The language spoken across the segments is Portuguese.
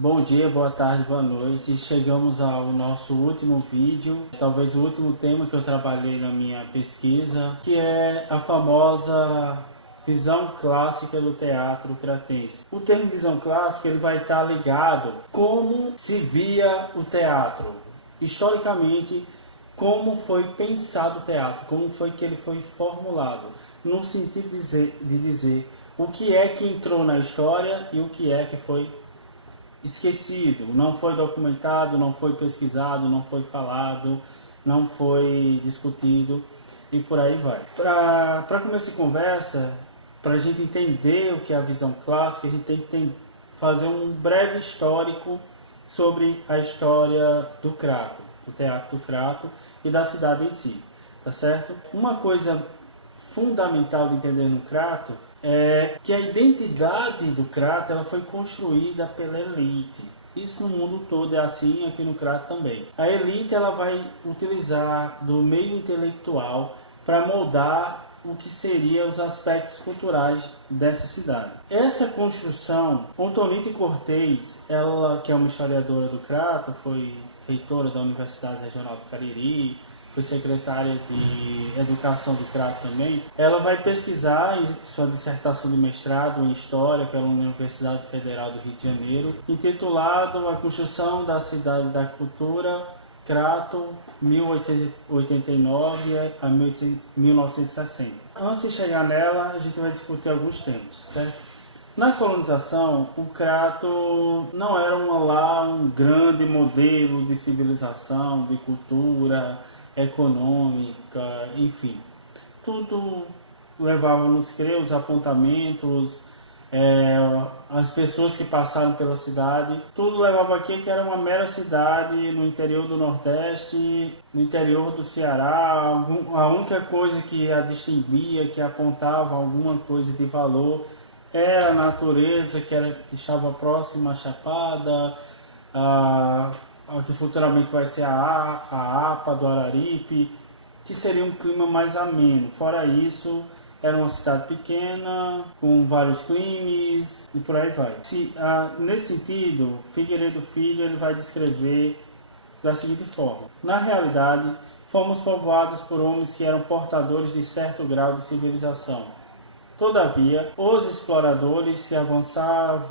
Bom dia, boa tarde, boa noite. Chegamos ao nosso último vídeo, talvez o último tema que eu trabalhei na minha pesquisa, que é a famosa visão clássica do teatro cratense. O termo visão clássica ele vai estar ligado como se via o teatro, historicamente, como foi pensado o teatro, como foi que ele foi formulado, no sentido de dizer o que é que entrou na história e o que é que foi esquecido, não foi documentado, não foi pesquisado, não foi falado, não foi discutido e por aí vai. Para começar a conversa, para a gente entender o que é a visão clássica, a gente tem que fazer um breve histórico sobre a história do Crato, do teatro do Crato e da cidade em si, tá certo? Uma coisa fundamental de entender no Crato é que a identidade do Crato ela foi construída pela elite. Isso no mundo todo é assim, aqui no Crato também. A elite ela vai utilizar do meio intelectual para moldar o que seriam os aspectos culturais dessa cidade. Essa construção, Antonite Cortez, ela que é uma historiadora do Crato, foi reitora da Universidade Regional do Cariri, foi secretária de Educação do Crato também, ela vai pesquisar em sua dissertação de mestrado em História pela Universidade Federal do Rio de Janeiro, intitulado A Construção da Cidade da Cultura, Crato, 1889 a 1960. Antes de chegar nela, a gente vai discutir alguns temas, certo? Na colonização, o Crato não era um grande modelo de civilização, de cultura, econômica, enfim. Tudo levava a nos crer, os apontamentos, as pessoas que passaram pela cidade, tudo levava aqui que era uma mera cidade no interior do Nordeste, no interior do Ceará. A única coisa que a distinguia, que apontava alguma coisa de valor, era a natureza que estava próxima à Chapada, que futuramente vai ser a APA do Araripe, que seria um clima mais ameno. Fora isso, era uma cidade pequena, com vários climas e por aí vai. Nesse sentido, Figueiredo Filho ele vai descrever da seguinte forma: na realidade, fomos povoados por homens que eram portadores de certo grau de civilização. Todavia, os exploradores se avançaram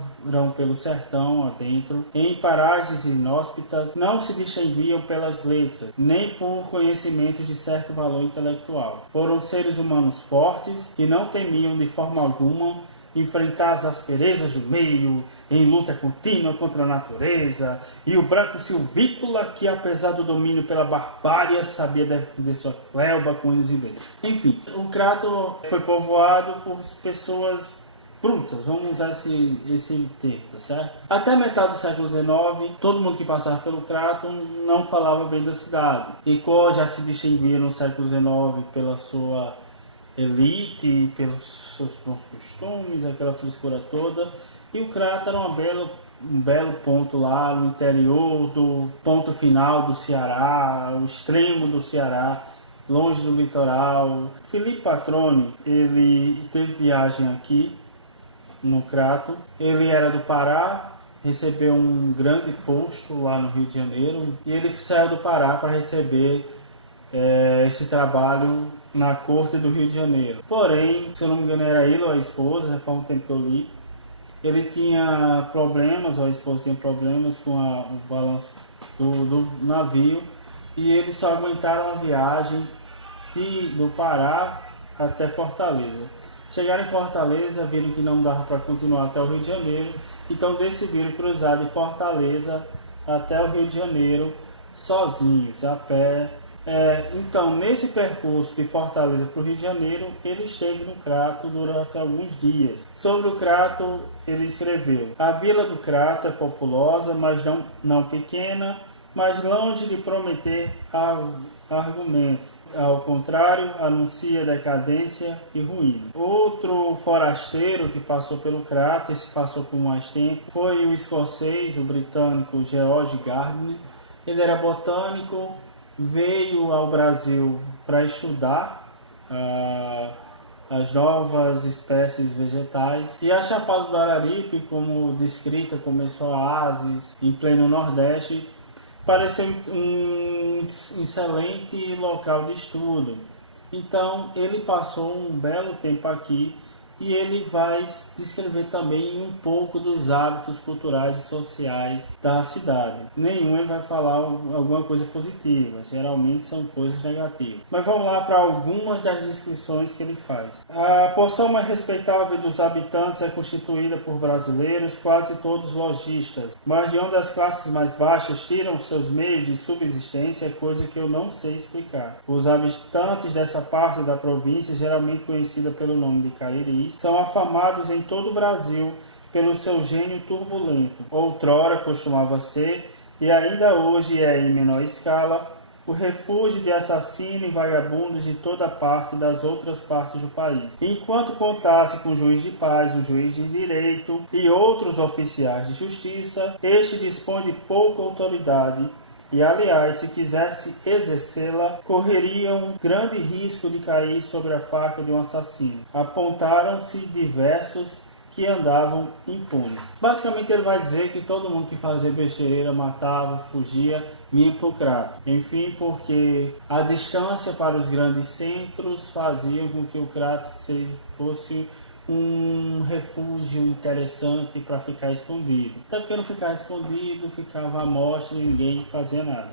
pelo sertão adentro, em paragens inóspitas, não se distinguiam pelas letras, nem por conhecimentos de certo valor intelectual. Foram seres humanos fortes, que não temiam de forma alguma enfrentar as asperezas do meio, em luta contínua contra a natureza, e o branco silvícola que, apesar do domínio pela barbárie, sabia defender sua cleuba com unhas e dentes. Enfim, o Crato foi povoado por pessoas brutas, vamos usar esse termo, tá certo? Até metade do século XIX, todo mundo que passava pelo Crato não falava bem da cidade. E qual já se distinguia no século XIX pela sua elite, pelos seus bons costumes, aquela frescura toda. E o Crato era um belo ponto lá no interior do ponto final do Ceará, o extremo do Ceará, longe do litoral. Felipe Patroni, ele teve viagem aqui no Crato. Ele era do Pará, recebeu um grande posto lá no Rio de Janeiro e ele saiu do Pará para receber esse trabalho na corte do Rio de Janeiro. Porém, se eu não me engano era ele ou a esposa, já faz um tempo que eu li, ele tinha problemas, ou a esposa tinha problemas com o balanço do navio, e eles só aguentaram a viagem do Pará até Fortaleza. Chegaram em Fortaleza, viram que não dava para continuar até o Rio de Janeiro, então decidiram cruzar de Fortaleza até o Rio de Janeiro sozinhos, a pé. Então, nesse percurso de Fortaleza para o Rio de Janeiro, ele esteve no Crato durante alguns dias. Sobre o Crato, ele escreveu: a vila do Crato é populosa, mas não pequena, mas longe de prometer argumento. Ao contrário, anuncia decadência e ruína. Outro forasteiro que passou pelo Crato, esse passou por mais tempo, foi o escocês, o britânico George Gardner. Ele era botânico, veio ao Brasil para estudar as novas espécies vegetais. E a Chapada do Araripe, como descrita como esse oásis em pleno Nordeste, pareceu um excelente local de estudo. Então ele passou um belo tempo aqui e ele vai descrever também um pouco dos hábitos culturais e sociais da cidade. Nenhum ele vai falar alguma coisa positiva, geralmente são coisas negativas. Mas vamos lá para algumas das descrições que ele faz. A porção mais respeitável dos habitantes é constituída por brasileiros, quase todos lojistas, mas de onde as classes mais baixas tiram seus meios de subsistência é coisa que eu não sei explicar. Os habitantes dessa parte da província, geralmente conhecida pelo nome de Cariri, são afamados em todo o Brasil pelo seu gênio turbulento. Outrora costumava ser, e ainda hoje é em menor escala, o refúgio de assassinos e vagabundos de toda parte das outras partes do país. Enquanto contasse com um juiz de paz, um juiz de direito e outros oficiais de justiça, este dispõe de pouca autoridade e, aliás, se quisesse exercê-la, correria um grande risco de cair sobre a faca de um assassino. Apontaram-se diversos que andavam impunes. Basicamente ele vai dizer que todo mundo que fazia besteira, matava, fugia, vinha para o Crato. Enfim, porque a distância para os grandes centros fazia com que o Crato fosse um refúgio interessante para ficar escondido. Até porque não ficava escondido, ficava à mostra e ninguém fazia nada.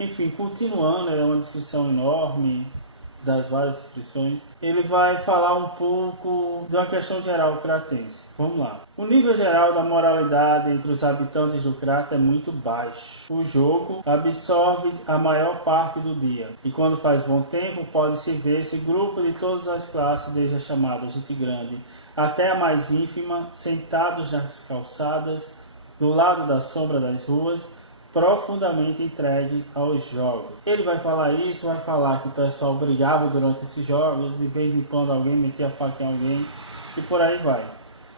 Enfim, continuando, é uma descrição enorme das várias descrições. Ele vai falar um pouco de uma questão geral cratense. Vamos lá. O nível geral da moralidade entre os habitantes do Crato é muito baixo. O jogo absorve a maior parte do dia. E quando faz bom tempo, pode-se ver esse grupo de todas as classes, desde a chamada gente grande até a mais ínfima, sentados nas calçadas, do lado da sombra das ruas, profundamente entregue aos jogos. Ele vai falar isso, vai falar que o pessoal brigava durante esses jogos, de vez em quando alguém metia a faca em alguém, e por aí vai.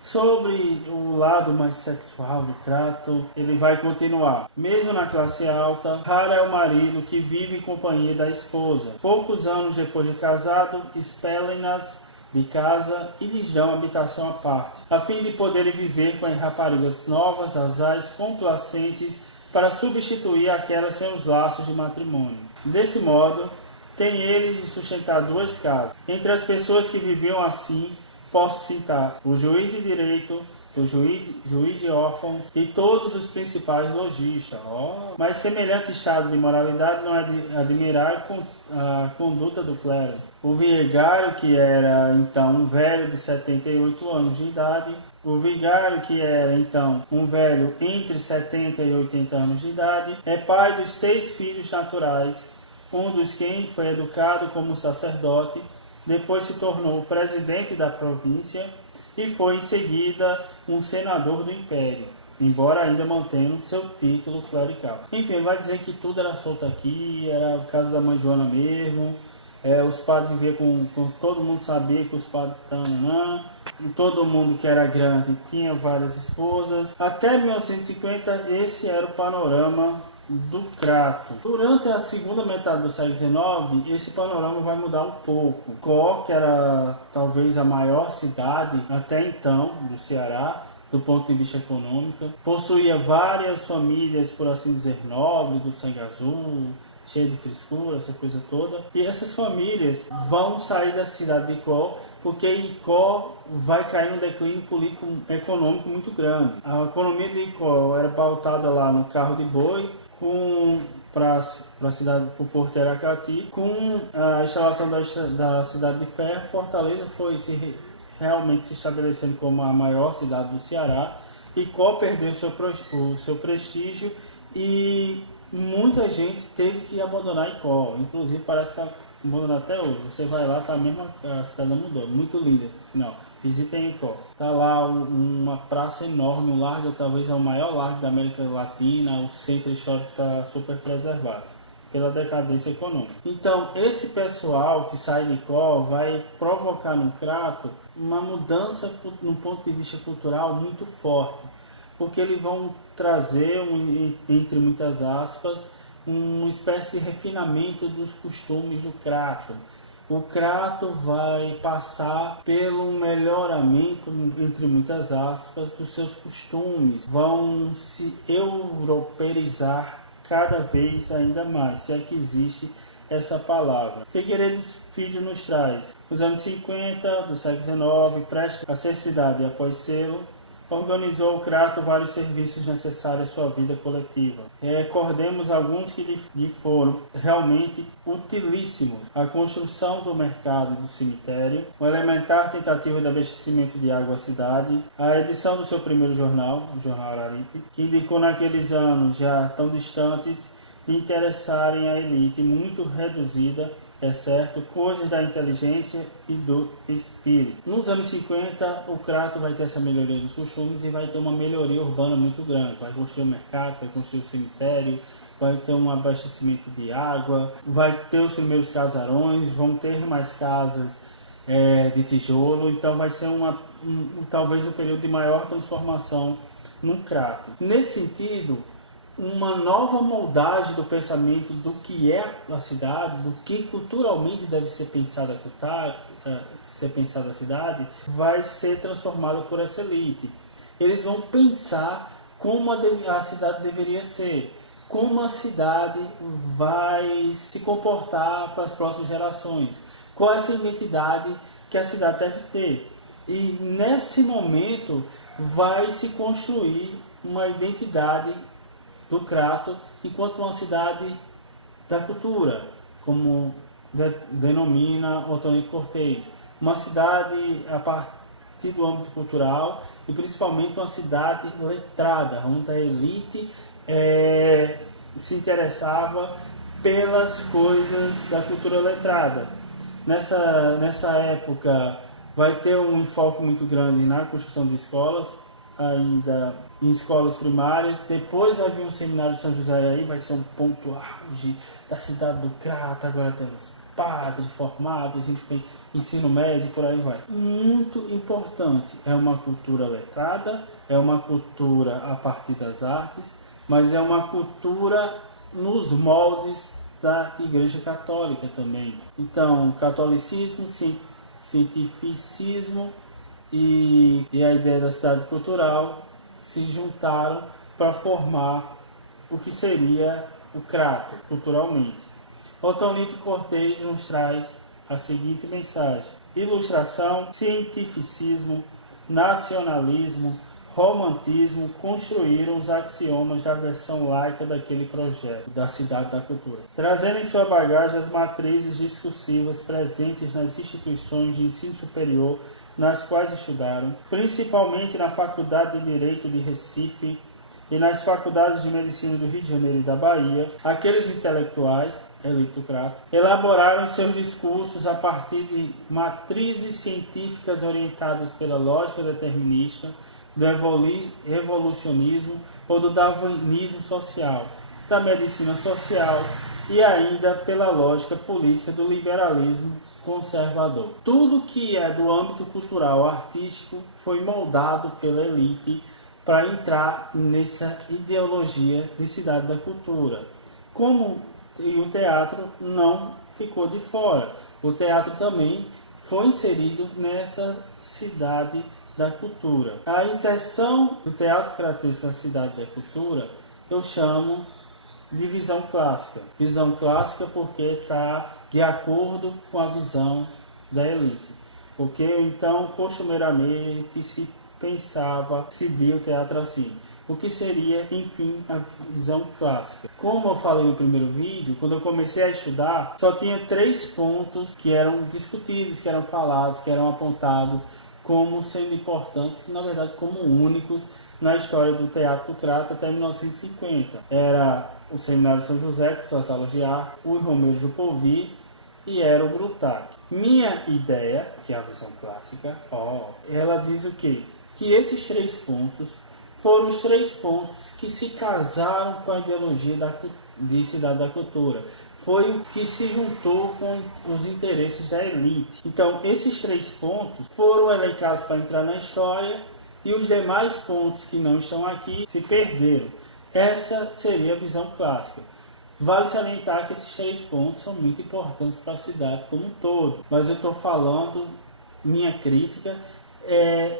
Sobre o lado mais sexual do Crato, ele vai continuar. Mesmo na classe alta, raro é o marido que vive em companhia da esposa. Poucos anos depois de casado, expelem-nas de casa e lhes dão habitação à parte, a fim de poderem viver com as raparigas novas, asais, complacentes, para substituir aquelas sem os laços de matrimônio. Desse modo, tem ele de sustentar duas casas. Entre as pessoas que viviam assim, posso citar o juiz de direito, o juiz de órfãos e todos os principais lojistas. Mas semelhante estado de moralidade não é de admirar a conduta do clero. O vigário, que era então um velho de 78 anos de idade, o vigário, que era então um velho entre 70 e 80 anos de idade, é pai dos 6 filhos naturais, um dos quem foi educado como sacerdote, depois se tornou presidente da província e foi em seguida um senador do império, embora ainda mantendo seu título clerical. Enfim, ele vai dizer que tudo era solto aqui, era o caso da mãe Joana mesmo, os padres viviam com todo mundo sabia que os padres estavam, e todo mundo que era grande tinha várias esposas. Até 1950 esse era o panorama do Crato. Durante a segunda metade do século XIX, esse panorama vai mudar um pouco. Có, que era talvez a maior cidade até então do Ceará, do ponto de vista econômico, possuía várias famílias, por assim dizer, nobres, do sangue azul, cheio de frescura, essa coisa toda. E essas famílias vão sair da cidade de Icó, porque Icó vai cair num declínio político-econômico muito grande. A economia de Icó era pautada lá no carro de boi, para a cidade, para o Porto Aracati. Com a instalação da cidade de ferro, Fortaleza foi realmente se estabelecendo como a maior cidade do Ceará. Icó perdeu o seu prestígio e muita gente teve que abandonar Icó. Inclusive parece que está abandonado até hoje. Você vai lá, tá a cidade não mudou. Muito linda, final. Visitem Icó. Está lá uma praça enorme, um largo, talvez é o maior largo da América Latina. O centro histórico está super preservado pela decadência econômica. Então, esse pessoal que sai de Icó vai provocar no Crato uma mudança no ponto de vista cultural muito forte, porque eles vão trazer, entre muitas aspas, uma espécie de refinamento dos costumes do Crato. o Crato vai passar pelo melhoramento, entre muitas aspas, dos seus costumes. Vão se europeizar cada vez ainda mais, se é que existe essa palavra. Figueiredo Filho nos traz os anos 50 do século XIX, prestes a ser cidade e após sê-lo, organizou o Crato vários serviços necessários à sua vida coletiva. Recordemos alguns que lhe foram realmente utilíssimos: a construção do mercado e do cemitério, uma elementar tentativa de abastecimento de água à cidade, a edição do seu primeiro jornal, o Jornal Araripe, que indicou naqueles anos já tão distantes de interessarem a elite muito reduzida, é certo, coisas da inteligência e do espírito. Nos anos 50, o Crato vai ter essa melhoria dos costumes e vai ter uma melhoria urbana muito grande. Vai construir o mercado, vai construir o cemitério, vai ter um abastecimento de água, vai ter os primeiros casarões, vão ter mais casas de tijolo, então vai ser talvez o período de maior transformação no Crato. Nesse sentido, uma nova moldagem do pensamento do que é a cidade, do que culturalmente deve ser pensada a cidade, vai ser transformada por essa elite. Eles vão pensar como a cidade deveria ser, como a cidade vai se comportar para as próximas gerações, qual é essa identidade que a cidade deve ter. E nesse momento vai se construir uma identidade do Crato enquanto uma cidade da cultura, como denomina Otônio Cortez. Uma cidade a partir do âmbito cultural e principalmente uma cidade letrada, onde a elite se interessava pelas coisas da cultura letrada. Nessa época vai ter um enfoque muito grande na construção de escolas, ainda em escolas primárias. Depois vai vir um seminário de São José, aí vai ser um ponto auge da cidade do Crato. Agora temos padres formados, a gente tem ensino médio, por aí vai. Muito importante, é uma cultura letrada, é uma cultura a partir das artes, mas é uma cultura nos moldes da Igreja Católica também. Então, catolicismo, cientificismo e a ideia da cidade cultural se juntaram para formar o que seria o Crato, culturalmente. Otônio Cortez nos traz a seguinte mensagem: ilustração, cientificismo, nacionalismo, romantismo construíram os axiomas da versão laica daquele projeto, da cidade da cultura, trazendo em sua bagagem as matrizes discursivas presentes nas instituições de ensino superior nas quais estudaram, principalmente na Faculdade de Direito de Recife e nas faculdades de Medicina do Rio de Janeiro e da Bahia. Aqueles intelectuais, elite do Crato, elaboraram seus discursos a partir de matrizes científicas orientadas pela lógica determinista, do evolucionismo ou do darwinismo social, da medicina social e ainda pela lógica política do liberalismo conservador. Tudo que é do âmbito cultural, artístico, foi moldado pela elite para entrar nessa ideologia de cidade da cultura. E o teatro não ficou de fora. O teatro também foi inserido nessa cidade da cultura. A inserção do teatro cratense na cidade da cultura eu chamo de visão clássica. Visão clássica porque está de acordo com a visão da elite. Porque então, costumeiramente, se via o teatro assim. O que seria, enfim, a visão clássica. Como eu falei no primeiro vídeo, quando eu comecei a estudar, só tinha 3 pontos que eram discutidos, que eram falados, que eram apontados como sendo importantes, que na verdade como únicos na história do Teatro do Crato até 1950. Era o Seminário São José, com suas aulas de arte, o Romeu Jupovi e era o Brutac. Minha ideia, que é a visão clássica, ela diz o quê? Que esses 3 pontos foram os 3 pontos que se casaram com a ideologia de cidade da cultura. Foi o que se juntou com os interesses da elite. Então, esses 3 pontos foram elencados para entrar na história e os demais pontos que não estão aqui se perderam. Essa seria a visão clássica. Vale salientar que esses 3 pontos são muito importantes para a cidade como um todo, mas eu estou falando, minha crítica,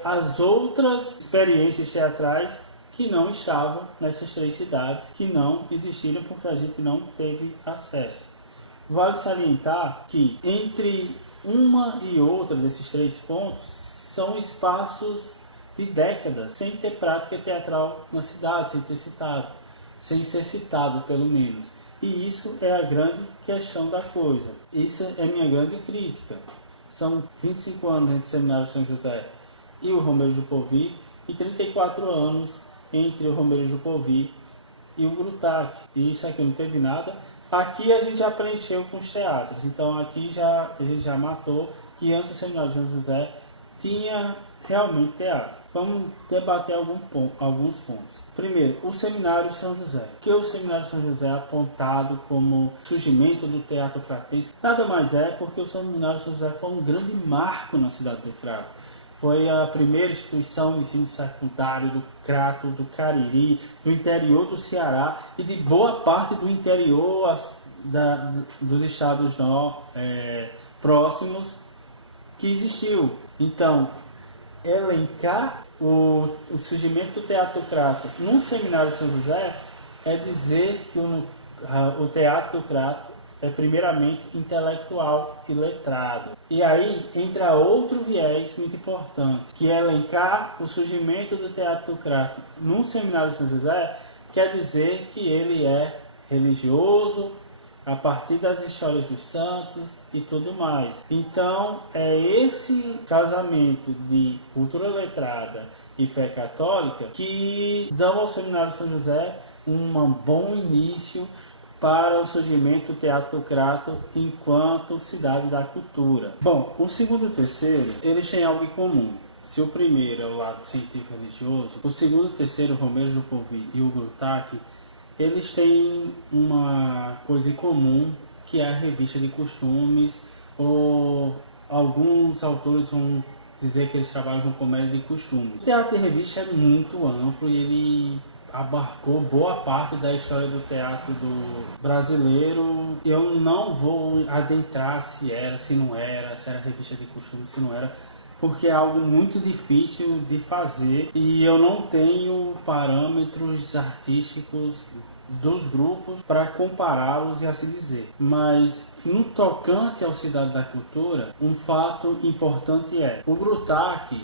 as outras experiências teatrais que não estavam nessas 3 cidades, que não existiram porque a gente não teve acesso. Vale salientar que entre uma e outra desses 3 pontos são espaços de décadas sem ter prática teatral na cidade, sem ser citado pelo menos. E isso é a grande questão da coisa. Isso é minha grande crítica. São 25 anos entre o Seminário São José e o Romeiro Jupovi e 34 anos entre o Romeiro Jupovi e o Grutac. E isso aqui não teve nada. Aqui a gente já preencheu com os teatros. Então aqui a gente já matou que antes do Seminário São José tinha realmente teatro. Vamos debater alguns pontos. Primeiro, o Seminário São José. O que o Seminário São José é apontado como surgimento do teatro cratense? Nada mais é porque o Seminário São José foi um grande marco na cidade do Crato. Foi a primeira instituição de ensino secundário do Crato, do Cariri, do interior do Ceará e de boa parte do interior dos estados próximos que existiu. Então, elencar o surgimento do Teatro do Crato num Seminário São José é dizer que o Teatro do Crato é primeiramente intelectual e letrado. E aí entra outro viés muito importante, que é elencar o surgimento do Teatro do Crato num Seminário São José, quer dizer que ele é religioso, a partir das histórias dos santos e tudo mais. Então, é esse casamento de cultura letrada e fé católica que dão ao Seminário São José um bom início para o surgimento do Teatro do Crato enquanto cidade da cultura. Bom, o segundo e o terceiro, eles têm algo em comum. Se o primeiro é o lado científico religioso, o segundo e o terceiro, o Romeiro Jupovi e o Grutac, eles têm uma coisa em comum, que é a revista de costumes, ou alguns autores vão dizer que eles trabalham com comédia de costumes. O teatro de revista é muito amplo e ele abarcou boa parte da história do teatro brasileiro. Eu não vou adentrar se era, se não era, se era revista de costumes, se não era, porque é algo muito difícil de fazer e eu não tenho parâmetros artísticos dos grupos para compará-los e assim dizer. Mas no tocante ao Cidade da Cultura, um fato importante é o Grutac,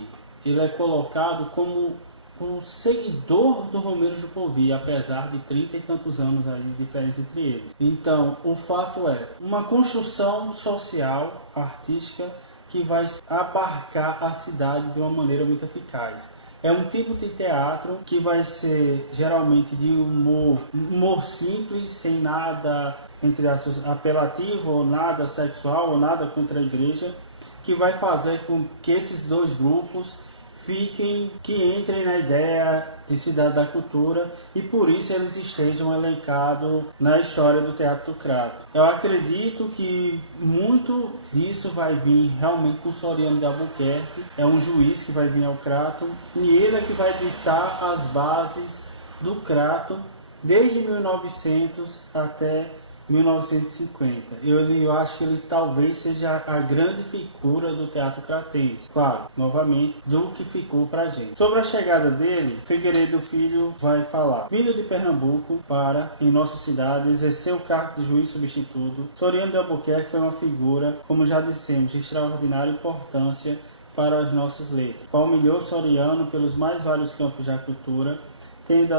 ele é colocado como um seguidor do Romeiro Jupovi, apesar de 30 e tantos anos aí de diferença entre eles. Então, o fato é uma construção social, artística, que vai abarcar a cidade de uma maneira muito eficaz. É um tipo de teatro que vai ser geralmente de humor simples, sem nada entre aspas, apelativo, ou nada sexual, ou nada contra a igreja, que vai fazer com que esses dois grupos que entrem na ideia de cidade da cultura e por isso eles estejam elencados na história do Teatro do Crato. Eu acredito que muito disso vai vir realmente com o Soriano de Albuquerque, é um juiz que vai vir ao Crato e ele é que vai ditar as bases do Crato desde 1900 até 1950. Eu acho que ele talvez seja a grande figura do teatro cratense. Claro, novamente, do que ficou pra gente. Sobre a chegada dele, Figueiredo Filho vai falar. Vindo de Pernambuco para, em nossa cidade, exercer o cargo de juiz substituto, Soriano de Albuquerque foi uma figura, como já dissemos, de extraordinária importância para as nossas letras. Palmilhou Soriano pelos mais vários campos da cultura, tendo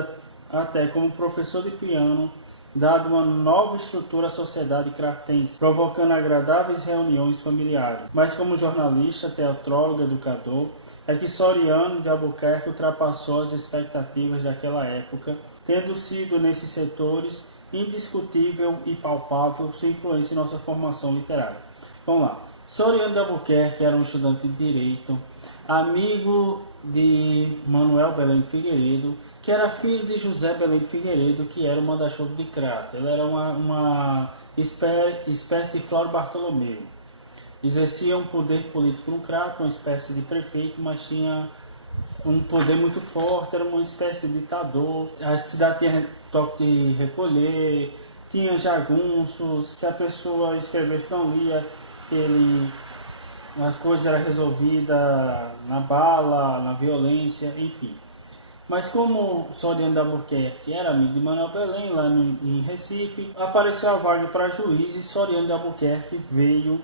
até como professor de piano dado uma nova estrutura à sociedade cratense, provocando agradáveis reuniões familiares. Mas como jornalista, teatrólogo, educador, é que Soriano de Albuquerque ultrapassou as expectativas daquela época, tendo sido nesses setores indiscutível e palpável sua influência em nossa formação literária. Vamos lá. Soriano de Albuquerque era um estudante de Direito, amigo de Manuel Belém Figueiredo, que era filho de José Belém Figueiredo, que era o manda-chuva de Crato. Ele era uma espécie de Floro Bartolomeu. Exercia um poder político no Crato, uma espécie de prefeito, mas tinha um poder muito forte, era uma espécie de ditador. A cidade tinha toque de recolher, tinha jagunços, se a pessoa escrevesse não lia, a coisa era resolvida na bala, na violência, enfim. Mas como Soriano de Albuquerque era amigo de Manuel Belém, lá em Recife, apareceu a vaga para juiz e Soriano de Albuquerque veio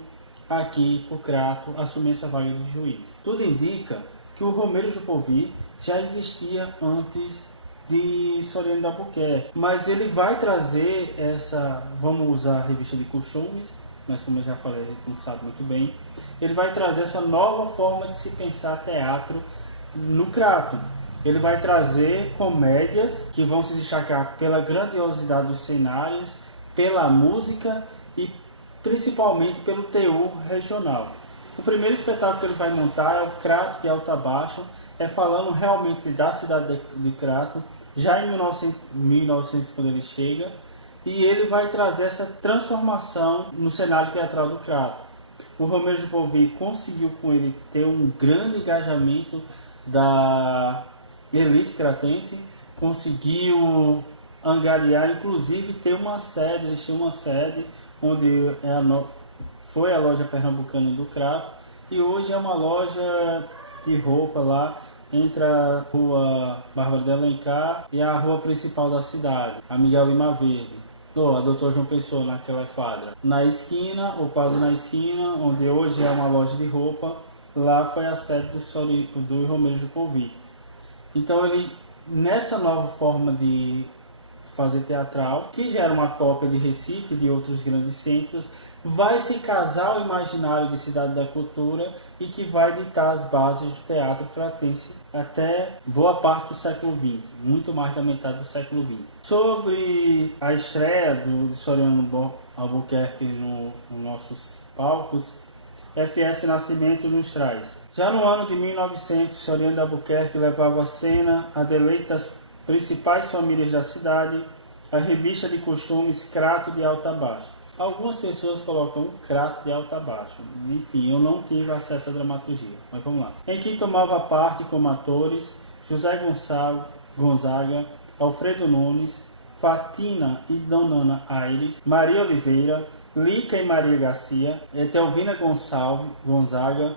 aqui para o Crato assumir essa vaga de juiz. Tudo indica que o Romero Jupovi já existia antes de Soriano de Albuquerque, mas ele vai trazer vamos usar a revista de costumes, mas como eu já falei, a gente não sabe muito bem, ele vai trazer essa nova forma de se pensar teatro no Crato. Ele vai trazer comédias que vão se destacar pela grandiosidade dos cenários, pela música e principalmente pelo teor regional. O primeiro espetáculo que ele vai montar é o Crato de Alto a Baixo, falando realmente da cidade de Crato, já em 1900 quando ele chega, e ele vai trazer essa transformação no cenário teatral do Crato. O Romero Jupovi conseguiu com ele ter um grande engajamento da elite cratense, conseguiu angariar, inclusive ter uma sede, eles tinham uma sede onde foi a loja pernambucana do Crato, e hoje é uma loja de roupa lá entre a rua Bárbara de Alencar e a rua principal da cidade, a Miguel Lima Verde, a Doutor João Pessoa, naquela quadra. Na esquina, ou quase na esquina, onde hoje é uma loja de roupa, lá foi a sede do Romero Jupovi. Então ele, nessa nova forma de fazer teatral, que já era uma cópia de Recife e de outros grandes centros, vai se casar ao imaginário de Cidade da Cultura e que vai ditar as bases do teatro cratense até boa parte do século XX, muito mais da metade do século XX. Sobre a estreia do Soriano Albuquerque nos nossos palcos, F.S. Nascimento nos traz: já no ano de 1900, Soriano de Albuquerque levava à cena, a deleite das principais famílias da cidade, a revista de costumes Crato de Alto a Baixo. Algumas pessoas colocam Crato de Alto a Baixo. Enfim, eu não tive acesso à dramaturgia, mas vamos lá. Em que tomava parte como atores José Gonzaga, Alfredo Nunes, Fatina e Dona Aires, Maria Oliveira, Lica e Maria Garcia, Etelvina Gonzaga,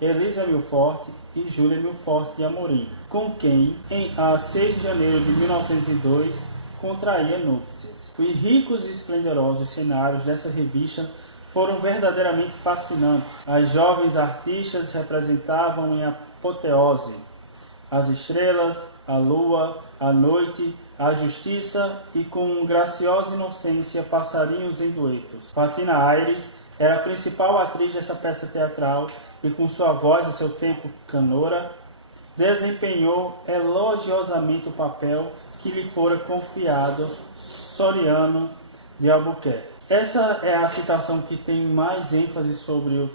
Elisa Milfort e Júlia Milfort de Amorim, com quem, a 6 de janeiro de 1902, contraía núpcias. Os ricos e esplendorosos cenários dessa revista foram verdadeiramente fascinantes. As jovens artistas representavam em apoteose as estrelas, a lua, a noite, a justiça e com graciosa inocência passarinhos em duetos. Fatina Aires era a principal atriz dessa peça teatral e com sua voz a seu tempo canora, desempenhou elogiosamente o papel que lhe fora confiado Soriano de Albuquerque. Essa é a citação que tem mais ênfase sobre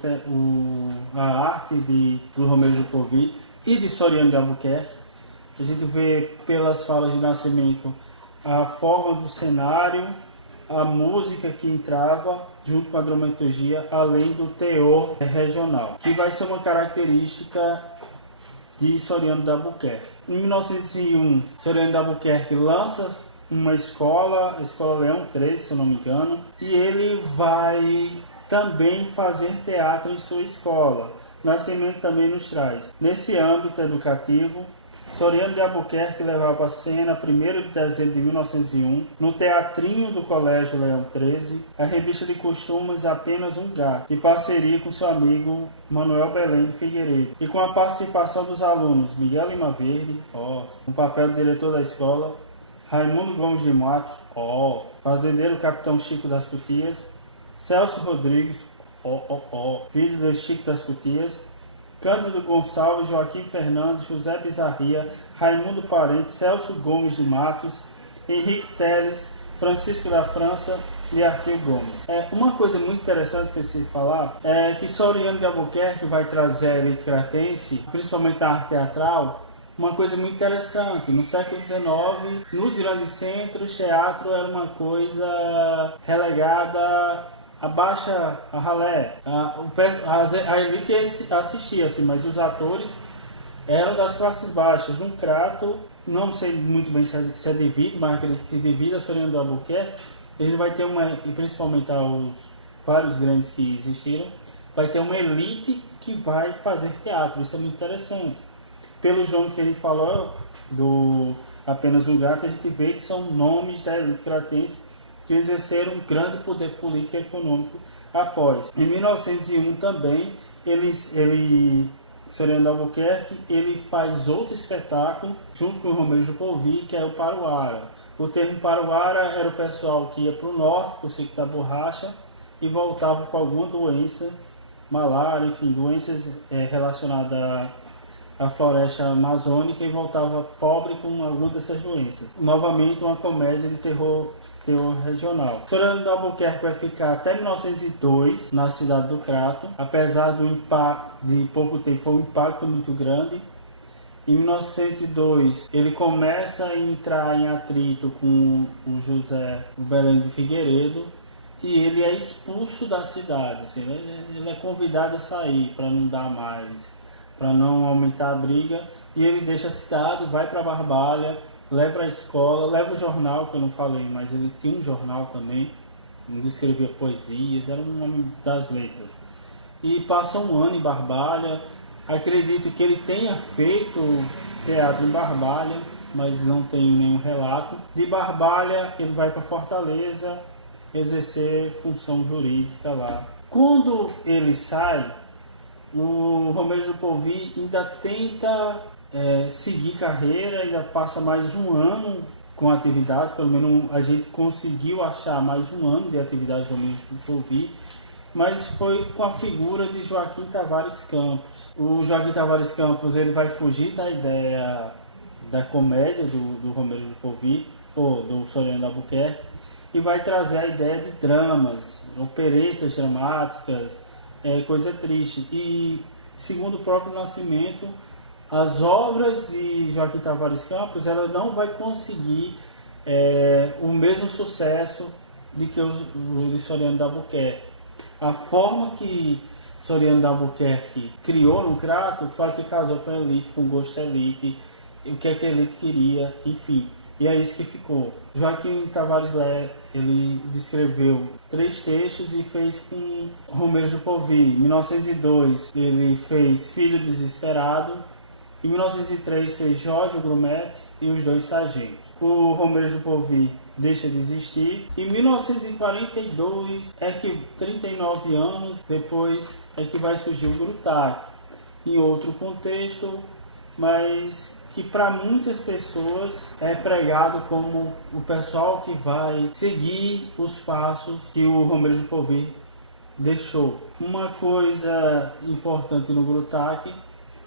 a arte do Romero Jupovi e de Soriano de Albuquerque. A gente vê pelas falas de Nascimento a forma do cenário, a música que entrava junto com a dramaturgia, além do teor regional, que vai ser uma característica de Soriano de Albuquerque. Em 1901, Soriano de Albuquerque lança uma escola, a Escola Leão 13, se eu não me engano, e ele vai também fazer teatro em sua escola. Nascimento também nos traz. Nesse âmbito educativo, Soriano de Albuquerque levava a cena, 1º de dezembro de 1901, no Teatrinho do Colégio Leão 13, a revista de costumes Apenas um Gato, de parceria com seu amigo Manuel Belém de Figueiredo, e com a participação dos alunos Miguel Lima Verde, no papel do diretor da escola, Raimundo Gomes de Matos, fazendeiro Capitão Chico das Cutias, Celso Rodrigues, filho do Chico das Cutias, Cândido Gonçalves, Joaquim Fernandes, José Bizarria, Raimundo Parente, Celso Gomes de Matos, Henrique Teles, Francisco da França e Arthur Gomes. Uma coisa muito interessante que eu preciso falar é que Soriano de Albuquerque vai trazer a elite cratense, principalmente a arte teatral, uma coisa muito interessante. No século XIX, nos grandes centros, teatro era uma coisa relegada a baixa, a ralé. A elite assistia, assim, mas os atores eram das classes baixas. No Crato, não sei muito bem se é devido, mas acredito que devido a Soriano de Albuquerque, ele vai ter uma, e principalmente aos vários grandes que existiram, vai ter uma elite que vai fazer teatro. Isso é muito interessante. Pelos nomes que a gente falou, do Apenas um Gato, a gente vê que são nomes da elite cratense que exerceram um grande poder político e econômico após. Em 1901 também, Soriano de Albuquerque, ele faz outro espetáculo junto com o Romero Jupovi, que é o Paruara. O termo Paruara era o pessoal que ia para o norte, para o ciclo da borracha, e voltava com alguma doença, malária, enfim, doenças relacionadas à floresta amazônica, e voltava pobre com alguma dessas doenças. Novamente uma comédia de terror regional. Soriano de Albuquerque vai ficar até 1902 na cidade do Crato, apesar do impacto de pouco tempo, foi um impacto muito grande. Em 1902 ele começa a entrar em atrito com o José Belém do Figueiredo e ele é expulso da cidade. Assim, ele é convidado a sair para não dar mais, para não aumentar a briga, e ele deixa a cidade, vai para Barbalha, leva a escola, leva o jornal, que eu não falei, mas ele tinha um jornal também, ele escrevia poesias, era um homem das letras. E passa um ano em Barbalha. Acredito que ele tenha feito teatro em Barbalha, mas não tenho nenhum relato. De Barbalha ele vai para Fortaleza exercer função jurídica lá. Quando ele sai, o Romero Jupovi ainda tenta seguir carreira, ainda passa mais um ano com atividades, pelo menos a gente conseguiu achar mais um ano de atividade do Romero Jupovi, mas foi com a figura de Joaquim Tavares Campos. O Joaquim Tavares Campos ele vai fugir da ideia da comédia do Romero Jupovi, ou do Soriano de Albuquerque, e vai trazer a ideia de dramas, operetas dramáticas, coisa triste. E, segundo o próprio Nascimento, as obras de Joaquim Tavares Campos ela não vai conseguir o mesmo sucesso de que o de Soriano de Albuquerque. A forma que Soriano de Albuquerque criou no Crato foi que casou com a elite, com gosto da elite, o que é que a elite queria, enfim. E é isso que ficou. Joaquim Tavares Lé, ele descreveu 3 textos e fez com Romero Jupovi. Em 1902 ele fez Filho Desesperado. Em 1903 fez Jorge Grumet e Os Dois Sargentos. O Romero Jupovi deixa de existir. Em 1942 é que 39 anos depois é que vai surgir o Grutac, em outro contexto, mas que para muitas pessoas é pregado como o pessoal que vai seguir os passos que o Romero Jupovi deixou. Uma coisa importante no Grutac,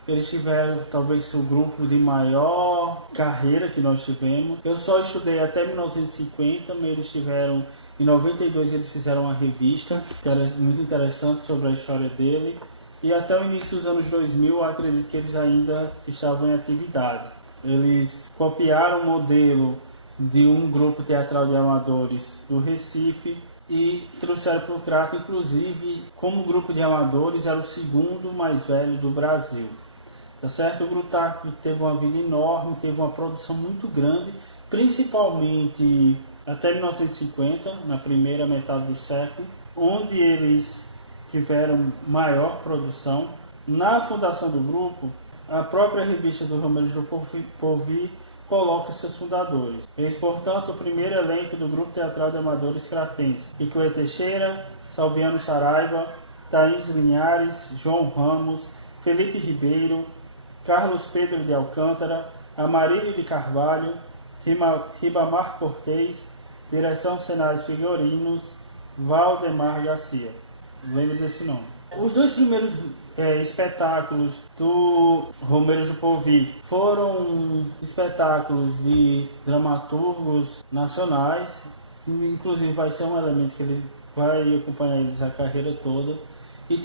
eles tiveram talvez o grupo de maior carreira que nós tivemos. Eu só estudei até 1950, mas eles tiveram, em 92 eles fizeram uma revista que era muito interessante sobre a história dele. E até o início dos anos 2000, eu acredito que eles ainda estavam em atividade. Eles copiaram o modelo de um grupo teatral de amadores do Recife e trouxeram para o Crato, inclusive, como grupo de amadores, era o segundo mais velho do Brasil. Tá certo? O Grutac teve uma vida enorme, teve uma produção muito grande, principalmente até 1950, na primeira metade do século, onde eles tiveram maior produção. Na fundação do grupo, a própria revista do Romero Jupovi coloca seus fundadores. Eis, portanto, o primeiro elenco do Grupo Teatral de Amadores Cratense: Iclé Teixeira, Salviano Saraiva, Thaís Linhares, João Ramos, Felipe Ribeiro, Carlos Pedro de Alcântara, Amarílio de Carvalho, Ribamar Cortez, direção Cenários Figurinos, Valdemar Garcia. Lembre desse nome. Os 2 primeiros espetáculos do Romero Jupovi foram espetáculos de dramaturgos nacionais, inclusive vai ser um elemento que ele vai acompanhar eles a carreira toda. E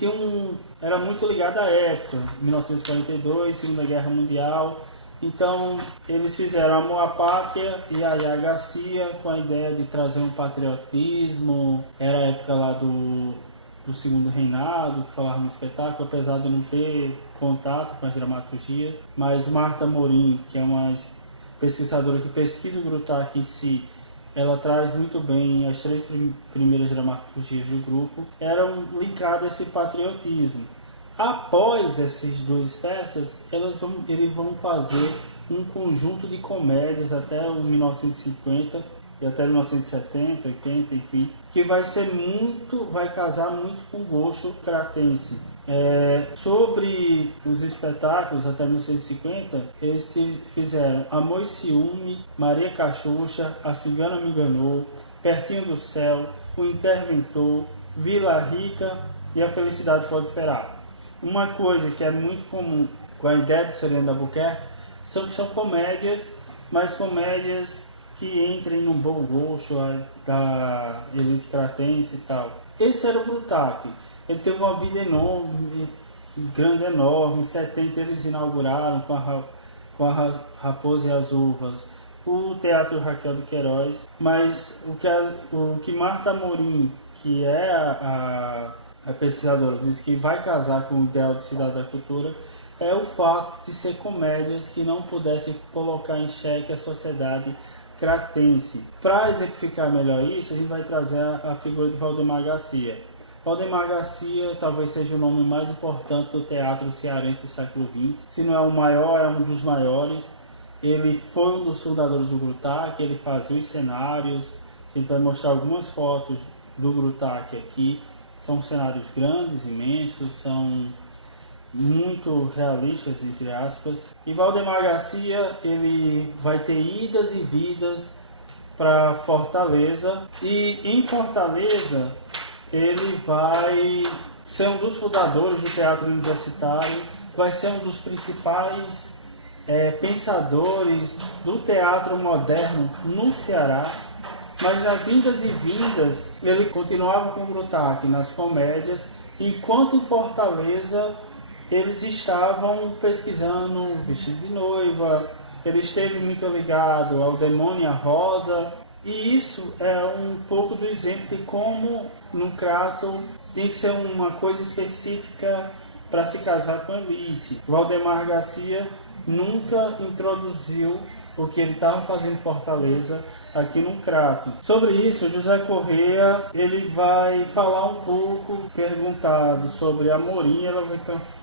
era muito ligado à época, 1942, Segunda Guerra Mundial. Então eles fizeram Amor à Pátria e a Yaya Garcia com a ideia de trazer um patriotismo. Era a época lá do Segundo Reinado, que falava no espetáculo, apesar de não ter contato com as dramaturgias. Mas Marta Morim, que é uma pesquisadora que pesquisa o Grutac em si, ela traz muito bem as três primeiras dramaturgias do grupo, eram linkadas a esse patriotismo. Após essas duas peças, eles vão fazer um conjunto de comédias até o 1950 e até 1970, 80, enfim, que vai casar muito com o gosto cratense. Sobre os espetáculos até 1950, eles fizeram Amor e Ciúme, Maria Cachucha, A Cigana Me Enganou, Pertinho do Céu, O Interventor, Vila Rica e A Felicidade Pode Esperar. Uma coisa que é muito comum com a ideia de Fernando Albuquerque são comédias, mas comédias que entrem num bom gosto da elite cratense e tal. Esse era o Grutac. Ele teve uma vida enorme, grande, enorme. Em 70 eles inauguraram com a Raposa e as Uvas o Teatro Raquel de Queiroz. Mas o que Marta Amorim, que é a pesquisadora, diz que vai casar com o ideal de cidade da cultura, é o fato de ser comédias que não pudessem colocar em xeque a sociedade cratense. Para exemplificar melhor isso, a gente vai trazer a figura de Valdemar Garcia. Valdemar Garcia talvez seja o nome mais importante do teatro cearense do século XX. Se não é o maior, é um dos maiores. Ele foi um dos fundadores do Grutac, ele fazia os cenários. A gente vai mostrar algumas fotos do Grutac aqui. São cenários grandes, imensos, são muito realistas, entre aspas. E Valdemar Garcia, ele vai ter idas e vidas para Fortaleza. E em Fortaleza, ele vai ser um dos fundadores do teatro universitário, vai ser um dos principais pensadores do teatro moderno no Ceará. Mas nas indas e vindas, ele continuava com o Grutac nas comédias, enquanto em Fortaleza eles estavam pesquisando Vestido de Noiva, ele esteve muito ligado ao Demônio e a Rosa, e isso é um pouco do exemplo de como no Crato tem que ser uma coisa específica para se casar com a elite. Valdemar Garcia nunca introduziu o que ele estava fazendo em Fortaleza aqui no Crato. Sobre isso, José Correia ele vai falar um pouco, perguntado sobre Amorim, ela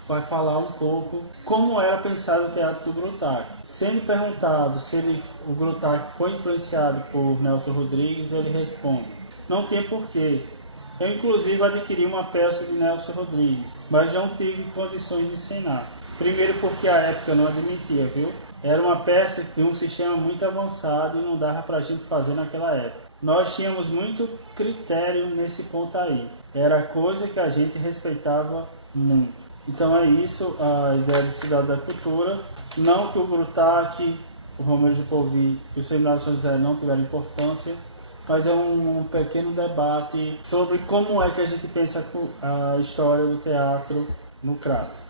vai falar um pouco como era pensado o teatro do Grutac. Sendo perguntado se o Grutac foi influenciado por Nelson Rodrigues, ele responde: não tem porquê. Eu inclusive adquiri uma peça de Nelson Rodrigues, mas não tive condições de encenar. Primeiro porque a época não admitia, viu? Era uma peça que tinha um sistema muito avançado e não dava pra gente fazer naquela época. Nós tínhamos muito critério nesse ponto aí. Era coisa que a gente respeitava muito. Então é isso, a ideia de Cidade da Cultura. Não que o Grutac, o Romeu de Povi e o Seminário São José não tiveram importância, mas é um pequeno debate sobre como é que a gente pensa a história do teatro no Crato.